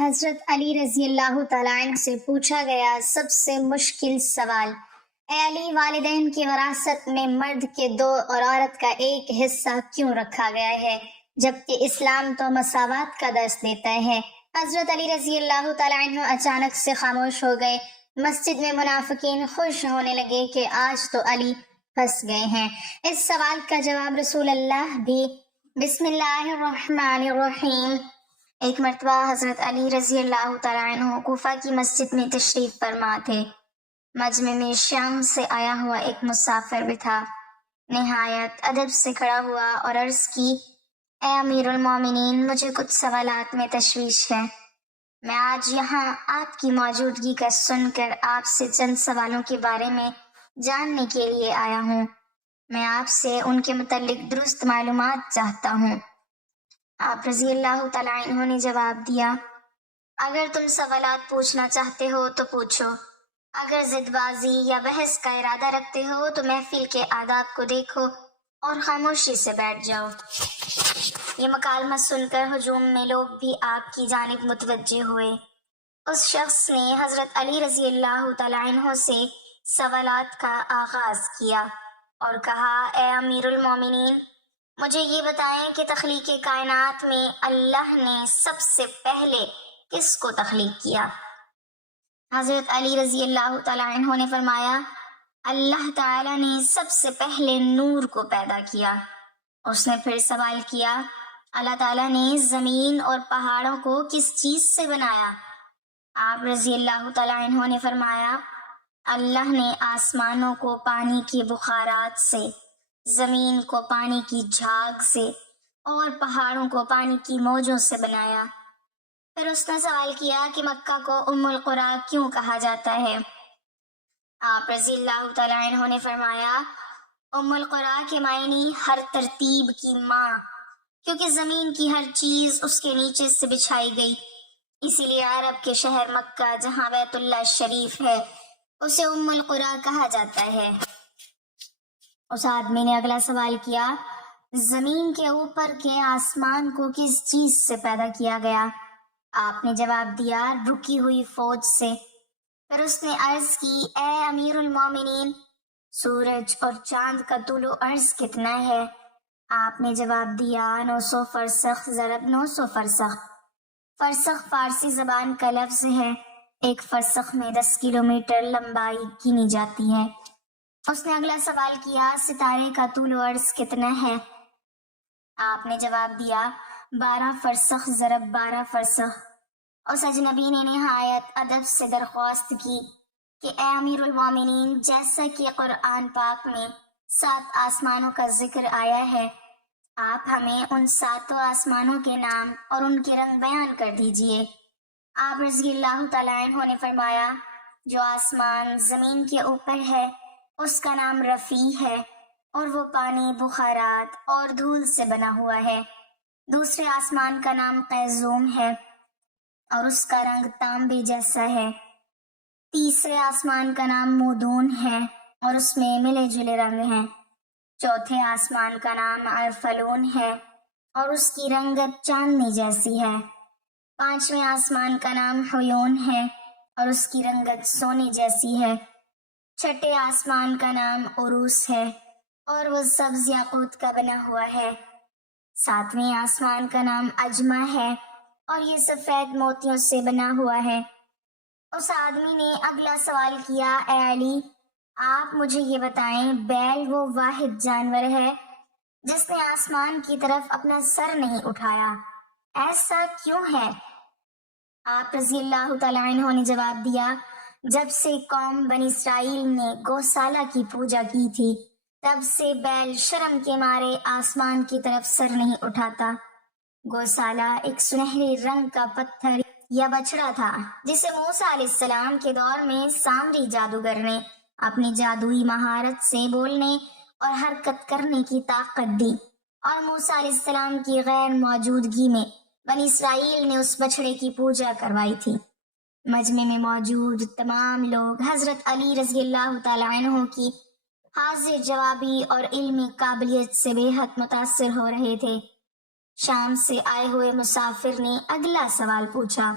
حضرت علی رضی اللہ تعالیٰ عنہ سے پوچھا گیا سب سے مشکل سوال: اے علی، والدین کی وراثت میں مرد کے 2 اور عورت کا 1 حصہ کیوں رکھا گیا ہے جبکہ اسلام تو مساوات کا درس دیتا ہے؟ حضرت علی رضی اللہ تعالیٰ عنہ اچانک سے خاموش ہو گئے۔ مسجد میں منافقین خوش ہونے لگے کہ آج تو علی پھنس گئے ہیں۔ اس سوال کا جواب رسول اللہ بھی بسم اللہ الرحمن الرحیم۔ ایک مرتبہ حضرت علی رضی اللہ تعالیٰ عنہ کوفہ کی مسجد میں تشریف فرما تھے۔ مجمع میں شام سے آیا ہوا ایک مسافر بھی تھا۔ نہایت ادب سے کھڑا ہوا اور عرض کی: اے امیر المومنین، مجھے کچھ سوالات میں تشویش ہے۔ میں آج یہاں آپ کی موجودگی کا سن کر آپ سے چند سوالوں کے بارے میں جاننے کے لیے آیا ہوں۔ میں آپ سے ان کے متعلق درست معلومات چاہتا ہوں۔ آپ رضی اللہ تعالیٰ عنہ نے جواب دیا: اگر تم سوالات پوچھنا چاہتے ہو تو پوچھو، اگر ضد بازی یا بحث کا ارادہ رکھتے ہو تو محفل کے آداب کو دیکھو اور خاموشی سے بیٹھ جاؤ۔ یہ مکالمہ سن کر ہجوم میں لوگ بھی آپ کی جانب متوجہ ہوئے۔ اس شخص نے حضرت علی رضی اللہ تعالیٰ عنہ سے سوالات کا آغاز کیا اور کہا: اے امیر المومنین، مجھے یہ بتائیں کہ تخلیق کائنات میں اللہ نے سب سے پہلے کس کو تخلیق کیا؟ حضرت علی رضی اللہ تعالیٰ عنہ نے فرمایا: اللہ تعالیٰ نے سب سے پہلے نور کو پیدا کیا۔ اس نے پھر سوال کیا: اللہ تعالیٰ نے زمین اور پہاڑوں کو کس چیز سے بنایا؟ آپ رضی اللہ تعالیٰ عنہ نے فرمایا: اللہ نے آسمانوں کو پانی کی بخارات سے، زمین کو پانی کی جھاگ سے اور پہاڑوں کو پانی کی موجوں سے بنایا۔ پھر اس نے سوال کیا کہ مکہ کو ام القریٰ کیوں کہا جاتا ہے؟ آپ رضی اللہ تعالیٰ عنہ نے فرمایا: ام القریٰ کے معنی ہر ترتیب کی ماں، کیونکہ زمین کی ہر چیز اس کے نیچے سے بچھائی گئی، اسی لیے عرب کے شہر مکہ جہاں بیت اللہ شریف ہے اسے ام القریٰ کہا جاتا ہے۔ اس آدمی نے اگلا سوال کیا: زمین کے اوپر کے آسمان کو کس چیز سے پیدا کیا گیا؟ آپ نے جواب دیا: رکی ہوئی فوج سے۔ پھر اس نے عرض کی: اے امیر المومنین، سورج اور چاند کا طول و عرض کتنا ہے؟ آپ نے جواب دیا: 900 فرسخ ضرب 900 فرسخ۔ فرسخ فارسی زبان کا لفظ ہے۔ ایک فرسخ میں 10 کلومیٹر لمبائی گنی جاتی ہے۔ اس نے اگلا سوال کیا: ستارے کا طول و عرض کتنا ہے؟ آپ نے جواب دیا: 12 فرسخ ضرب 12 فرسخ۔ اس اجنبی نے نہایت ادب سے درخواست کی کہ اے امیر المومنین، جیسا کہ قرآن پاک میں 7 آسمانوں کا ذکر آیا ہے، آپ ہمیں ان 7 آسمانوں کے نام اور ان کے رنگ بیان کر دیجئے۔ آپ رضی اللہ تعالیٰ عنہ نے فرمایا: جو آسمان زمین کے اوپر ہے اس کا نام رفیع ہے اور وہ پانی، بخارات اور دھول سے بنا ہوا ہے۔ دوسرے آسمان کا نام قیزوم ہے اور اس کا رنگ تانبے جیسا ہے۔ تیسرے آسمان کا نام مودون ہے اور اس میں ملے جلے رنگ ہیں۔ چوتھے آسمان کا نام عرفلون ہے اور اس کی رنگت چاندنی جیسی ہے۔ پانچویں آسمان کا نام حیون ہے اور اس کی رنگت سونے جیسی ہے۔ چھٹے آسمان کا نام عروس ہے اور وہ سبز یاقوت کا بنا ہوا ہے۔ ساتویں آسمان کا نام اجمہ ہے اور یہ سفید موتیوں سے بنا ہوا ہے۔ اس آدمی نے اگلا سوال کیا: اے علی، آپ مجھے یہ بتائیں، بیل وہ واحد جانور ہے جس نے آسمان کی طرف اپنا سر نہیں اٹھایا، ایسا کیوں ہے؟ آپ رضی اللہ تعالیٰ عنہ نے جواب دیا: جب سے قوم بنی اسرائیل نے گوسالہ کی پوجا کی تھی تب سے بیل شرم کے مارے آسمان کی طرف سر نہیں اٹھاتا۔ گوسالہ ایک سنہرے رنگ کا پتھر یا بچڑا تھا جسے موسیٰ علیہ السلام کے دور میں سامری جادوگر نے اپنی جادوئی مہارت سے بولنے اور حرکت کرنے کی طاقت دی، اور موسیٰ علیہ السلام کی غیر موجودگی میں بنی اسرائیل نے اس بچڑے کی پوجا کروائی تھی۔ مجمع میں موجود تمام لوگ حضرت علی رضی اللہ تعالیٰ عنہ کی حاضر جوابی اور علمی قابلیت سے بے حد متاثر ہو رہے تھے۔ شام سے آئے ہوئے مسافر نے اگلا سوال پوچھا: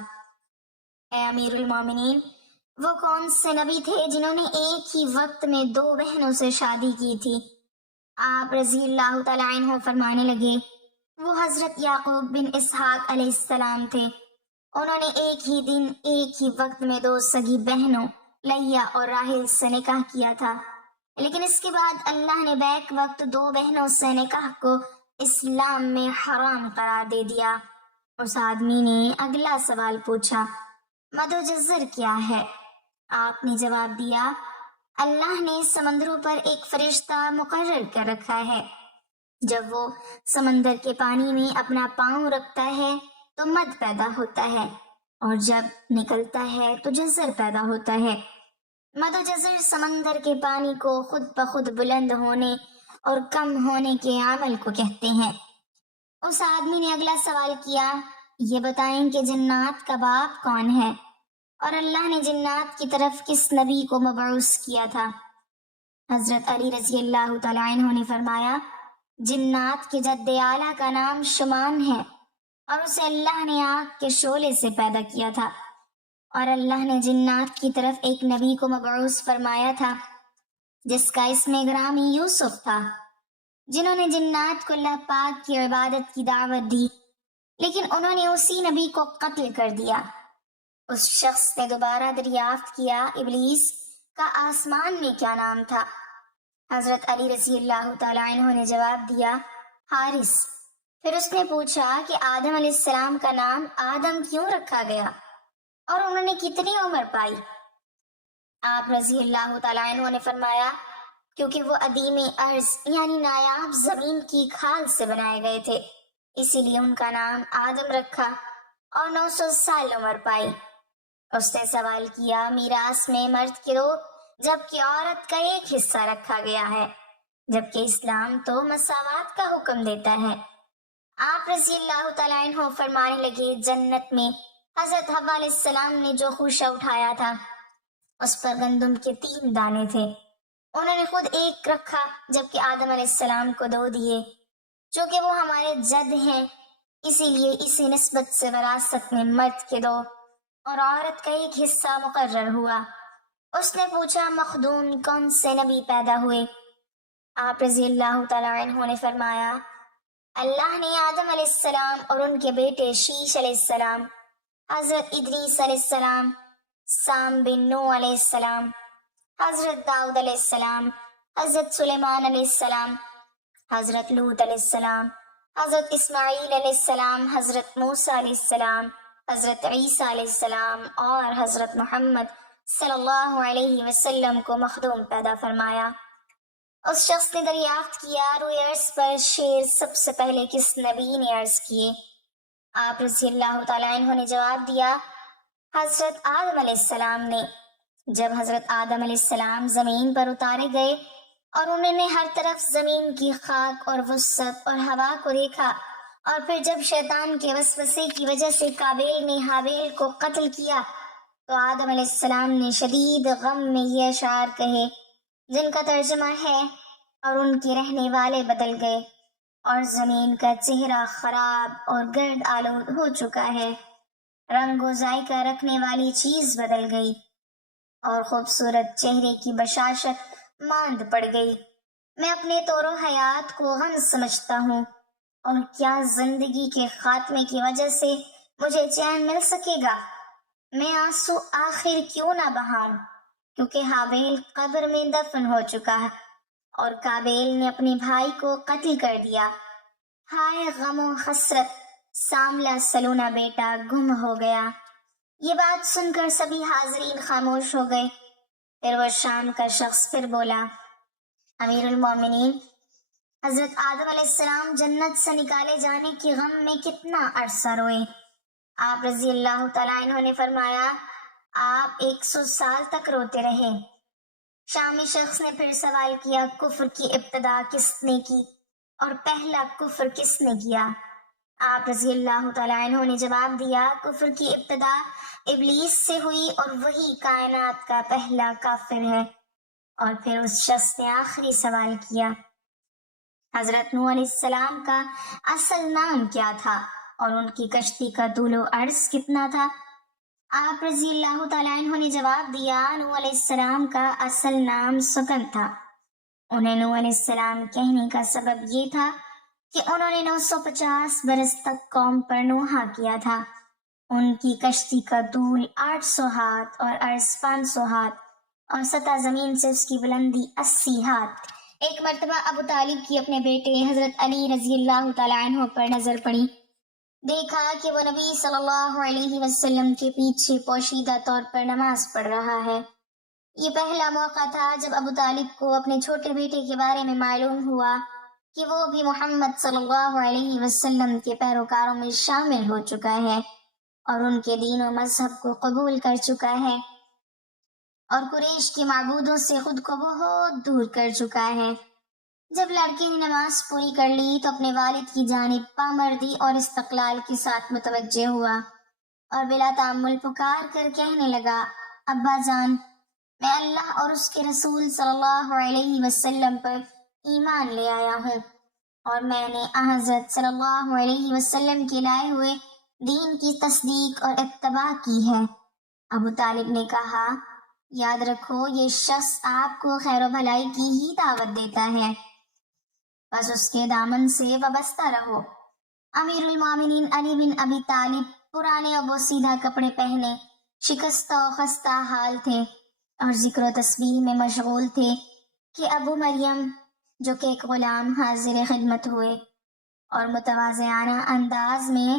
اے امیر المومنین، وہ کون سے نبی تھے جنہوں نے ایک ہی وقت میں 2 بہنوں سے شادی کی تھی؟ آپ رضی اللہ تعالیٰ عنہ فرمانے لگے، وہ حضرت یعقوب بن اسحاق علیہ السلام تھے۔ انہوں نے ایک ہی دن ایک ہی وقت میں 2 سگی بہنوں لیا اور راحل سے نکاح کیا تھا، لیکن اس کے بعد اللہ نے بیک وقت 2 بہنوں سے نکاح کو اسلام میں حرام قرار دے دیا۔ اس آدمی نے اگلا سوال پوچھا، مد و جزر کیا ہے؟ آپ نے جواب دیا، اللہ نے سمندروں پر ایک فرشتہ مقرر کر رکھا ہے، جب وہ سمندر کے پانی میں اپنا پاؤں رکھتا ہے تو مد پیدا ہوتا ہے، اور جب نکلتا ہے تو جزر پیدا ہوتا ہے۔ مد و جزر سمندر کے پانی کو خود بخود بلند ہونے اور کم ہونے کے عمل کو کہتے ہیں۔ اس آدمی نے اگلا سوال کیا، یہ بتائیں کہ جنات کا باپ کون ہے، اور اللہ نے جنات کی طرف کس نبی کو مبعوث کیا تھا؟ حضرت علی رضی اللہ تعالیٰ عنہ نے فرمایا، جنات کے جد اعلیٰ کا نام شمان ہے، اور اسے اللہ نے آگ کے شعلے سے پیدا کیا تھا، اور اللہ نے جنات کی طرف ایک نبی کو مبعوث فرمایا تھا جس کا اسم گرامی یوسف تھا۔ جنہوں نے جنات کو اللہ پاک کی عبادت کی دعوت دی، لیکن انہوں نے اسی نبی کو قتل کر دیا۔ اس شخص نے دوبارہ دریافت کیا، ابلیس کا آسمان میں کیا نام تھا؟ حضرت علی رضی اللہ تعالیٰ عنہ نے جواب دیا، حارث۔ پھر اس نے پوچھا کہ آدم علیہ السلام کا نام آدم کیوں رکھا گیا، اور انہوں نے کتنی عمر پائی؟ آپ رضی اللہ تعالیٰ عنہ نے فرمایا، کیونکہ وہ عدیم ارض یعنی نایاب زمین کی کھال سے بنائے گئے تھے، اسی لیے ان کا نام آدم رکھا، اور 900 سال عمر پائی۔ اس نے سوال کیا، میراث میں مرد کے 2 جبکہ عورت کا 1 حصہ رکھا گیا ہے، جبکہ اسلام تو مساوات کا حکم دیتا ہے۔ آپ رضی اللہ تعالیٰ عنہ فرمانے لگے، جنت میں حضرت حوا علیہ السلام نے جو خوشہ اٹھایا تھا اس پر گندم کے 3 دانے تھے، انہوں نے خود 1 رکھا، جبکہ آدم علیہ السلام کو 2 دیے۔ چونکہ وہ ہمارے جد ہیں، اسی لیے اسی نسبت سے وراثت میں مرد کے 2 اور عورت کا 1 حصہ مقرر ہوا۔ اس نے پوچھا، مخدوم کون سے نبی پیدا ہوئے؟ آپ رضی اللہ تعالیٰ عنہ نے فرمایا، اللہ نے آدم علیہ السلام اور ان کے بیٹے شیش علیہ السلام، حضرت ادریس علیہ السلام، سام بن نوح علیہ السلام، حضرت داؤد علیہ السلام، حضرت سلیمان علیہ السلام، حضرت لوط علیہ السلام، حضرت اسماعیل علیہ السلام، حضرت موسیٰ علیہ السلام، حضرت عیسیٰ علیہ السلام اور حضرت محمد صلی اللہ علیہ وسلم کو مخدوم پیدا فرمایا۔ اس شخص نے دریافت کیا، روئے عرض پر شیر سب سے پہلے کس نبی نے عرض کیے؟ آپ رضی اللہ تعالیٰ عنہ نے جواب دیا، حضرت آدم علیہ السلام نے۔ جب حضرت آدم علیہ السلام زمین پر اتارے گئے اور انہوں نے ہر طرف زمین کی خاک اور وسعت اور ہوا کو دیکھا، اور پھر جب شیطان کے وسوسے کی وجہ سے قابیل نے حابیل کو قتل کیا، تو آدم علیہ السلام نے شدید غم میں یہ اشعار کہے جن کا ترجمہ ہے، اور ان کے رہنے والے بدل گئے، اور زمین کا چہرہ خراب اور گرد آلود ہو چکا ہے، رنگ و ذائقہ رکھنے والی چیز بدل گئی، اور خوبصورت چہرے کی بشاشت ماند پڑ گئی۔ میں اپنے طور و حیات کو غم سمجھتا ہوں، اور کیا زندگی کے خاتمے کی وجہ سے مجھے چین مل سکے گا؟ میں آنسو آخر کیوں نہ بہاؤں، کیونکہ حابیل قبر میں دفن ہو چکا ہے، اور قابیل نے اپنے بھائی کو قتل کر دیا۔ ہائے غم و حسرت، ساملا سلونا بیٹا گم ہو گیا۔ یہ بات سن کر سبھی حاضرین خاموش ہو گئے۔ پھر وہ شام کا شخص پھر بولا، امیر المومنین، حضرت آدم علیہ السلام جنت سے نکالے جانے کی غم میں کتنا عرصہ روئے؟ آپ رضی اللہ تعالیٰ عنہ نے فرمایا، آپ 100 سال تک روتے رہے۔ شامی شخص نے پھر سوال کیا، کفر کی ابتدا کس نے کی، اور پہلا کفر کس نے کیا؟ آپ رضی اللہ تعالیٰ عنہ نے جواب دیا، کفر کی ابتدا ابلیس سے ہوئی، اور وہی کائنات کا پہلا کافر ہے۔ اور پھر اس شخص نے آخری سوال کیا، حضرت نوح علیہ السلام کا اصل نام کیا تھا، اور ان کی کشتی کا طول و عرض کتنا تھا؟ آپ رضی اللہ تعالیٰ عنہ نے جواب دیا، نوح علیہ السلام کا اصل نام سکن تھا۔ انہیں نوح علیہ السلام کہنے کا سبب یہ تھا کہ انہوں نے 950 برس تک قوم پر نوحہ کیا تھا۔ ان کی کشتی کا طول 800 ہاتھ اور عرض 500 ہاتھ اور سطح زمین سے اس کی بلندی 80 ہاتھ۔ ایک مرتبہ ابو طالب کی اپنے بیٹے حضرت علی رضی اللہ تعالیٰ عنہ پر نظر پڑی۔ دیکھا کہ وہ نبی صلی اللہ علیہ وسلم کے پیچھے پوشیدہ طور پر نماز پڑھ رہا ہے۔ یہ پہلا موقع تھا جب ابو طالب کو اپنے چھوٹے بیٹے کے بارے میں معلوم ہوا کہ وہ بھی محمد صلی اللہ علیہ وسلم کے پیروکاروں میں شامل ہو چکا ہے اور ان کے دین و مذہب کو قبول کر چکا ہے اور قریش کے معبودوں سے خود کو بہت دور کر چکا ہے۔ جب لڑکے نے نماز پوری کر لی تو اپنے والد کی جانب پامردی اور استقلال کے ساتھ متوجہ ہوا اور بلا تأمل پکار کر کہنے لگا، ابا جان، میں اللہ اور اس کے رسول صلی اللہ علیہ وسلم پر ایمان لے آیا ہوں اور میں نے حضرت صلی اللہ علیہ وسلم کے لائے ہوئے دین کی تصدیق اور اتباع کی ہے۔ ابو طالب نے کہا، یاد رکھو یہ شخص آپ کو خیر و بھلائی کی ہی دعوت دیتا ہے، بس اس کے دامن سے وابستہ رہو۔ امیر المومنین علی بن ابی طالب پرانے اور بوسیدہ کپڑے پہنے شکستہ و خستہ حال تھے اور ذکر و تسبیح میں مشغول تھے کہ ابو مریم جو کہ ایک غلام حاضر خدمت ہوئے اور متواضعانہ انداز میں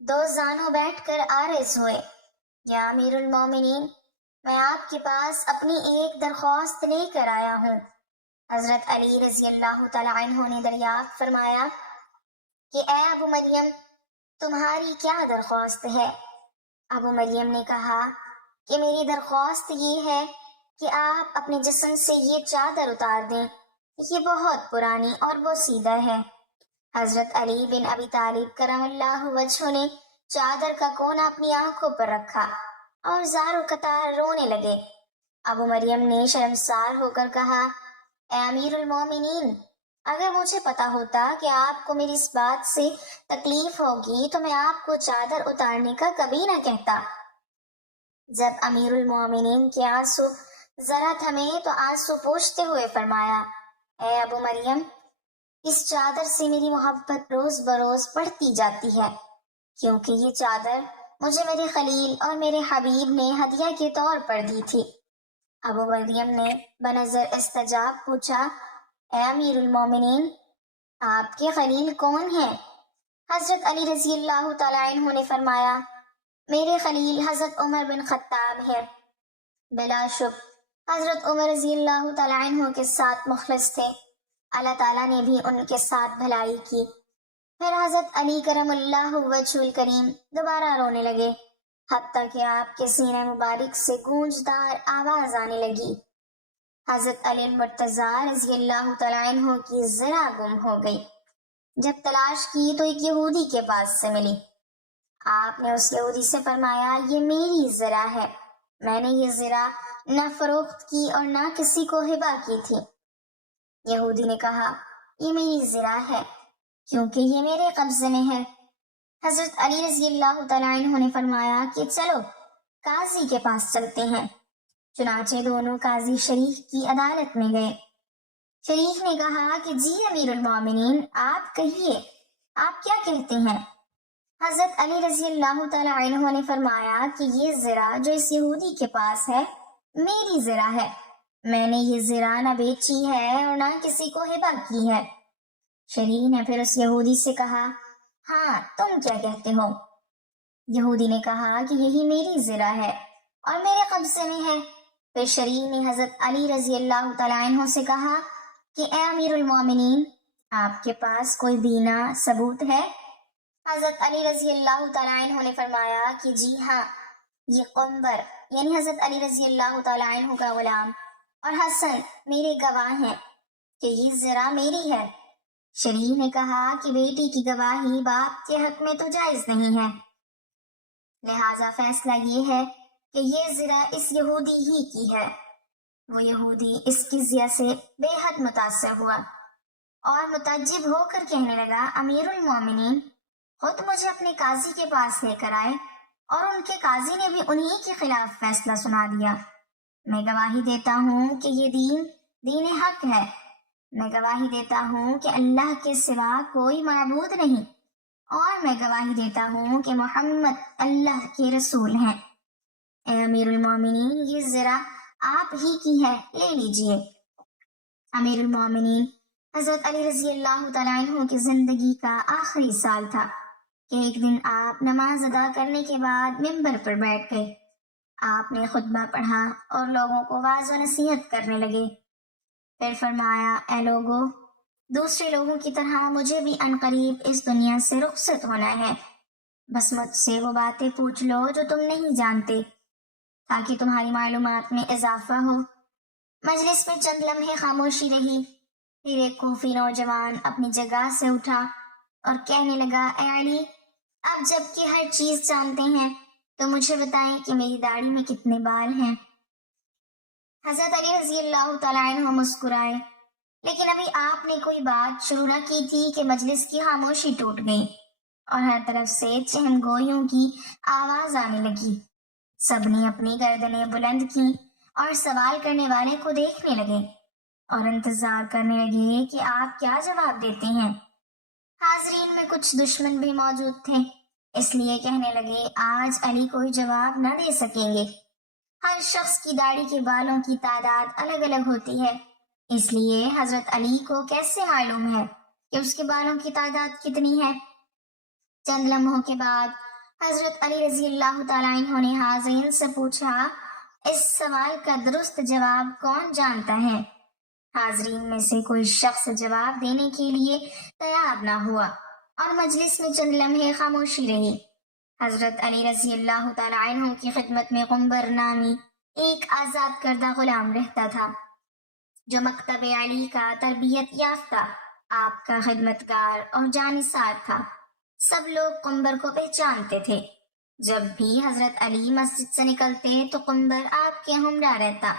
دو زانوں بیٹھ کر عارض ہوئے، یا امیر المومنین، میں آپ کے پاس اپنی ایک درخواست لے کر آیا ہوں۔ حضرت علی رضی اللہ تعالیٰ عنہ نے دریافت فرمایا کہ اے ابو مریم، تمہاری کیا درخواست ہے؟ ابو مریم نے کہا کہ میری درخواست یہ ہے کہ آپ اپنے جسم سے یہ چادر اتار دیں، یہ بہت پرانی اور بوسیدہ ہے۔ حضرت علی بن ابی طالب کرم اللہ وجہہ نے چادر کا کونا اپنی آنکھوں پر رکھا اور زار و قطار رونے لگے۔ ابو مریم نے شرمسار ہو کر کہا، اے امیر المومنین، اگر مجھے پتا ہوتا کہ آپ کو میری اس بات سے تکلیف ہوگی تو میں آپ کو چادر اتارنے کا کبھی نہ کہتا۔ جب امیر المومنین کے آنسو ذرا تھمے تو آنسو پوچھتے ہوئے فرمایا، اے ابو مریم، اس چادر سے میری محبت روز بروز بڑھتی جاتی ہے، کیونکہ یہ چادر مجھے میرے خلیل اور میرے حبیب نے ہدیہ کے طور پر دی تھی۔ ابو مریم نے بنظر استجاب پوچھا، اے امیر المومنین، آپ کے خلیل کون ہیں؟ حضرت علی رضی اللہ تعالیٰ عنہ نے فرمایا، میرے خلیل حضرت عمر بن خطاب ہے۔ بلا شک حضرت عمر رضی اللہ تعالیٰ عنہ کے ساتھ مخلص تھے، اللہ تعالیٰ نے بھی ان کے ساتھ بھلائی کی۔ پھر حضرت علی کرم اللہ وجہ الکریم دوبارہ رونے لگے، حتیٰ کہ آپ کے سینہ مبارک سے گونجدار آواز آنے لگی۔ حضرت علی المرتضیٰ رضی اللہ تعالیٰ عنہ کی زرہ گم ہو گئی۔ جب تلاش کی تو ایک یہودی کے پاس سے ملی۔ آپ نے اس یہودی سے فرمایا، یہ میری زرہ ہے، میں نے یہ زرہ نہ فروخت کی اور نہ کسی کو ہبہ کی تھی۔ یہودی نے کہا، یہ میری زرہ ہے کیونکہ یہ میرے قبضے میں ہے۔ حضرت علی رضی اللہ تعالیٰ عنہ نے فرمایا کہ چلو قاضی کے پاس چلتے ہیں۔ چنانچہ دونوں قاضی شریف کی عدالت میں گئے۔ شریف نے کہا کہ جی امیر المومنین، آپ کہیے، آپ کیا کہتے ہیں؟ حضرت علی رضی اللہ تعالیٰ عنہ نے فرمایا کہ یہ زرہ جو اس یہودی کے پاس ہے میری زرہ ہے، میں نے یہ زرہ نہ بیچی ہے اور نہ کسی کو ہبہ کی ہے۔ شریف نے پھر اس یہودی سے کہا، ہاں تم کیا کہتے ہو؟ یہودی نے کہا کہ یہی میری زرہ ہے اور میرے قبضے میں ہے۔ پھر شریف نے حضرت علی رضی اللہ تعالیٰ عنہ سے کہا کہ اے امیر المومنین، آپ کے پاس کوئی بینا ثبوت ہے؟ حضرت علی رضی اللہ تعالیٰ عنہ نے فرمایا کہ جی ہاں، یہ قنبر یعنی حضرت علی رضی اللہ تعالیٰ عنہ کا غلام اور حسن میرے گواہ ہیں کہ یہ زرہ میری ہے۔ شریف نے کہا کہ بیٹی کی گواہی باپ کے حق میں تو جائز نہیں ہے، لہٰذا فیصلہ یہ ہے کہ یہ زرہ اس یہودی ہی کی ہے۔ وہ یہودی اس قضیہ سے بے حد متاثر ہوا اور متعجب ہو کر کہنے لگا، امیر المومنین، خود مجھے اپنے قاضی کے پاس لے کر آئے اور ان کے قاضی نے بھی انہی کے خلاف فیصلہ سنا دیا۔ میں گواہی دیتا ہوں کہ یہ دین حق ہے۔ میں گواہی دیتا ہوں کہ اللہ کے سوا کوئی معبود نہیں، اور میں گواہی دیتا ہوں کہ محمد اللہ کے رسول ہیں۔ اے امیر المومنین، یہ ذرا آپ ہی کی ہے، لے لیجئے۔ امیر المومنین حضرت علی رضی اللہ تعالیٰ عنہ کی زندگی کا آخری سال تھا کہ ایک دن آپ نماز ادا کرنے کے بعد ممبر پر بیٹھ گئے۔ آپ نے خطبہ پڑھا اور لوگوں کو واعظ و نصیحت کرنے لگے۔ پھر فرمایا، اے لوگو، دوسرے لوگوں کی طرح مجھے بھی عنقریب اس دنیا سے رخصت ہونا ہے۔ بس مجھ سے وہ باتیں پوچھ لو جو تم نہیں جانتے، تاکہ تمہاری معلومات میں اضافہ ہو۔ مجلس میں چند لمحے خاموشی رہی، پھر ایک کوفی نوجوان اپنی جگہ سے اٹھا اور کہنے لگا، اے علی، اب جب کہ ہر چیز جانتے ہیں تو مجھے بتائیں کہ میری داڑھی میں کتنے بال ہیں۔ حضرت علی رضی اللہ تعالیٰ عنہ مسکرائے، لیکن ابھی آپ نے کوئی بات شروع نہ کی تھی کہ مجلس کی خاموشی ٹوٹ گئی اور ہر طرف سے چہم گوئیوں کی آواز آنے لگی۔ سب نے اپنی گردنیں بلند کی اور سوال کرنے والے کو دیکھنے لگے اور انتظار کرنے لگے کہ آپ کیا جواب دیتے ہیں۔ حاضرین میں کچھ دشمن بھی موجود تھے، اس لیے کہنے لگے، آج علی کوئی جواب نہ دے سکیں گے۔ ہر شخص کی داڑھی کے بالوں کی تعداد الگ الگ ہوتی ہے، اس لیے حضرت علی کو کیسے معلوم ہے کہ اس کے بالوں کی تعداد کتنی ہے؟ چند لمحوں کے بعد حضرت علی رضی اللہ تعالیٰ عنہ نے حاضرین سے پوچھا، اس سوال کا درست جواب کون جانتا ہے؟ حاضرین میں سے کوئی شخص جواب دینے کے لیے تیار نہ ہوا اور مجلس میں چند لمحے خاموشی رہی۔ حضرت علی رضی اللہ تعالیٰ عنہ کی خدمت میں قنبر نامی ایک آزاد کردہ غلام رہتا تھا، جو مکتب علی کا تربیت یافتہ آپ کا خدمتگار اور جانثار تھا۔ سب لوگ قنبر کو پہچانتے تھے۔ جب بھی حضرت علی مسجد سے نکلتے تو قنبر آپ کے ہمراہ رہتا۔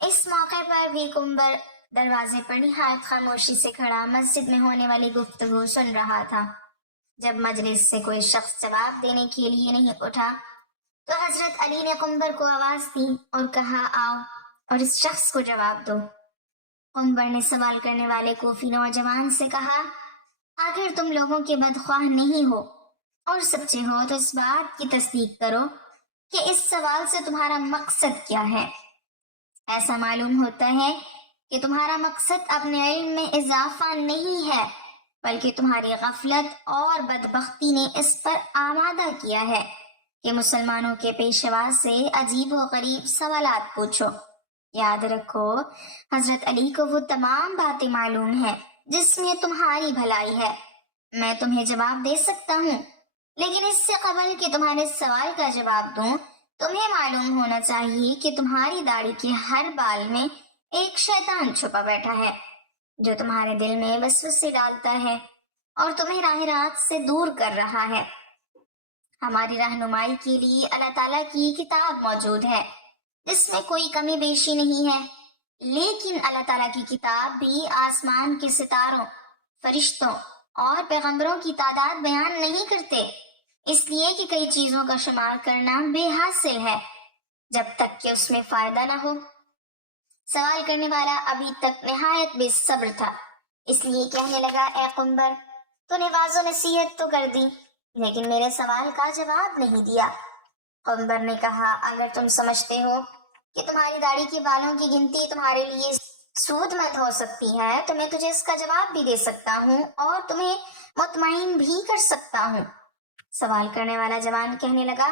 اس موقع پر بھی قنبر دروازے پر نہایت خاموشی سے کھڑا مسجد میں ہونے والی گفتگو سن رہا تھا۔ جب مجلس سے کوئی شخص جواب دینے کے لیے نہیں اٹھا تو حضرت علی نے قنبر کو آواز دی اور کہا، آؤ اور اس شخص کو جواب دو۔ قنبر نے سوال کرنے والے کوفی نوجوان سے کہا، اگر تم لوگوں کے بدخواہ نہیں ہو اور سچے ہو تو اس بات کی تصدیق کرو کہ اس سوال سے تمہارا مقصد کیا ہے۔ ایسا معلوم ہوتا ہے کہ تمہارا مقصد اپنے علم میں اضافہ نہیں ہے، بلکہ تمہاری غفلت اور بدبختی نے اس پر آمادہ کیا ہے کہ مسلمانوں کے پیشوا سے عجیب و غریب سوالات پوچھو۔ یاد رکھو، حضرت علی کو وہ تمام باتیں معلوم ہیں جس میں تمہاری بھلائی ہے۔ میں تمہیں جواب دے سکتا ہوں، لیکن اس سے قبل کہ تمہارے سوال کا جواب دوں، تمہیں معلوم ہونا چاہیے کہ تمہاری داڑھی کے ہر بال میں ایک شیطان چھپا بیٹھا ہے جو تمہارے دل میں وسوسے ڈالتا ہے اور تمہیں راہ راست سے دور کر رہا ہے۔ ہماری رہنمائی کے لیے اللہ تعالیٰ کی کتاب موجود ہے جس میں کوئی کمی بیشی نہیں ہے، لیکن اللہ تعالیٰ کی کتاب بھی آسمان کے ستاروں، فرشتوں اور پیغمبروں کی تعداد بیان نہیں کرتے، اس لیے کہ کئی چیزوں کا شمار کرنا بے حاصل ہے جب تک کہ اس میں فائدہ نہ ہو۔ سوال کرنے والا ابھی تک نہایت بے صبر تھا، اس لیے کہنے لگا، اے قنبر، تو نے واعظ و نصیحت تو کر دی لیکن میرے سوال کا جواب نہیں دیا۔ قنبر نے کہا، اگر تم سمجھتے ہو کہ تمہاری داڑھی کے بالوں کی گنتی تمہارے لیے سود مند ہو سکتی ہے تو میں تجھے اس کا جواب بھی دے سکتا ہوں اور تمہیں مطمئن بھی کر سکتا ہوں۔ سوال کرنے والا جوان کہنے لگا،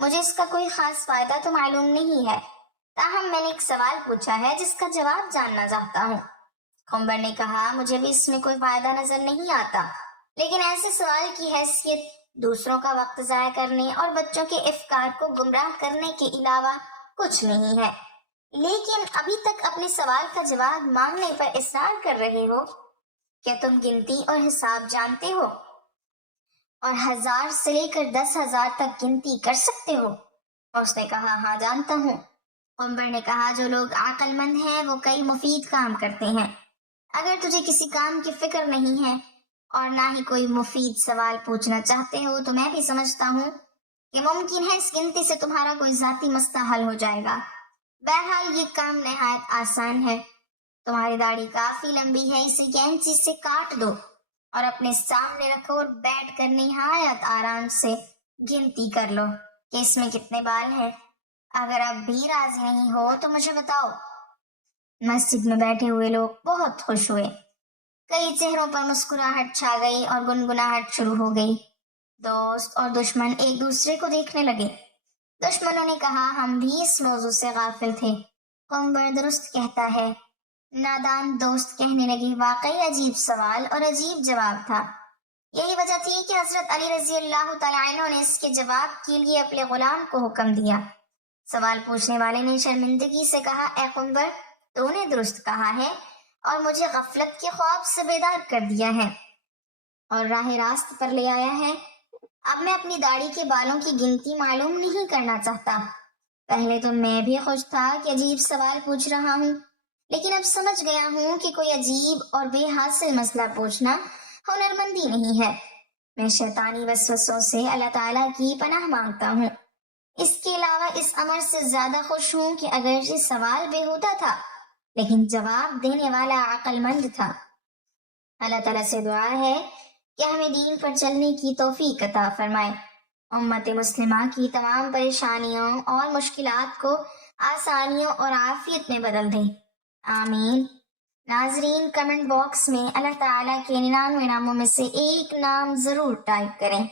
مجھے اس کا کوئی خاص فائدہ تو معلوم نہیں ہے، تاہم میں نے ایک سوال پوچھا ہے جس کا جواب جاننا چاہتا ہوں۔ قنبر نے کہا، مجھے بھی اس میں کوئی فائدہ نظر نہیں آتا، لیکن ایسے سوال کی حیثیت دوسروں کا وقت ضائع کرنے اور بچوں کے افکار کو گمراہ کرنے کے علاوہ کچھ نہیں ہے۔ لیکن ابھی تک اپنے سوال کا جواب مانگنے پر اصرار کر رہے ہو۔ کیا تم گنتی اور حساب جانتے ہو اور 1000 سے لے کر 10,000 تک گنتی کر سکتے ہو؟ اس نے کہا، ہاں جانتا ہوں۔ قنبر نے کہا، جو لوگ عقل مند ہیں وہ کئی مفید کام کرتے ہیں۔ اگر تجھے کسی کام کی فکر نہیں ہے اور نہ ہی کوئی مفید سوال پوچھنا چاہتے ہو تو میں بھی سمجھتا ہوں کہ ممکن ہے اس گنتی سے تمہارا کوئی ذاتی مسئلہ حل ہو جائے گا۔ بہرحال یہ کام نہایت آسان ہے۔ تمہاری داڑھی کافی لمبی ہے، اسے کینچی سے کاٹ دو اور اپنے سامنے رکھو اور بیٹھ کر نہایت آرام سے گنتی کر لو کہ اس میں کتنے بال ہیں۔ اگر اب بھی راضی نہیں ہو تو مجھے بتاؤ۔ مسجد میں بیٹھے ہوئے لوگ بہت خوش ہوئے۔ کئی چہروں پر مسکراہٹ چھا گئی اور گنگناہٹ شروع ہو گئی۔ دوست اور دشمن ایک دوسرے کو دیکھنے لگے۔ دشمنوں نے کہا، ہم بھی اس موضوع سے غافل تھے، قنبر درست کہتا ہے۔ نادان دوست کہنے لگے، واقعی عجیب سوال اور عجیب جواب تھا۔ یہی وجہ تھی کہ حضرت علی رضی اللہ تعالیٰ عنہ نے اس کے جواب کے لیے اپنے غلام کو حکم دیا۔ سوال پوچھنے والے نے شرمندگی سے کہا، اے قنبر، تو نے درست کہا ہے اور مجھے غفلت کے خواب سے بیدار کر دیا ہے اور راہ راست پر لے آیا ہے۔ اب میں اپنی داڑھی کے بالوں کی گنتی معلوم نہیں کرنا چاہتا۔ پہلے تو میں بھی خوش تھا کہ عجیب سوال پوچھ رہا ہوں، لیکن اب سمجھ گیا ہوں کہ کوئی عجیب اور بے حاصل مسئلہ پوچھنا ہنرمندی نہیں ہے۔ میں شیطانی وسوسوں سے اللہ تعالیٰ کی پناہ مانگتا ہوں۔ اس کے علاوہ اس امر سے زیادہ خوش ہوں کہ اگرچہ سوال بےہودہ تھا لیکن جواب دینے والا عقل مند تھا۔ اللہ تعالیٰ سے دعا ہے کہ ہمیں دین پر چلنے کی توفیق عطا فرمائے، امت مسلمہ کی تمام پریشانیوں اور مشکلات کو آسانیوں اور عافیت میں بدل دے، آمین۔ ناظرین، کمنٹ باکس میں اللہ تعالیٰ کے 99 ناموں میں سے ایک نام ضرور ٹائپ کریں۔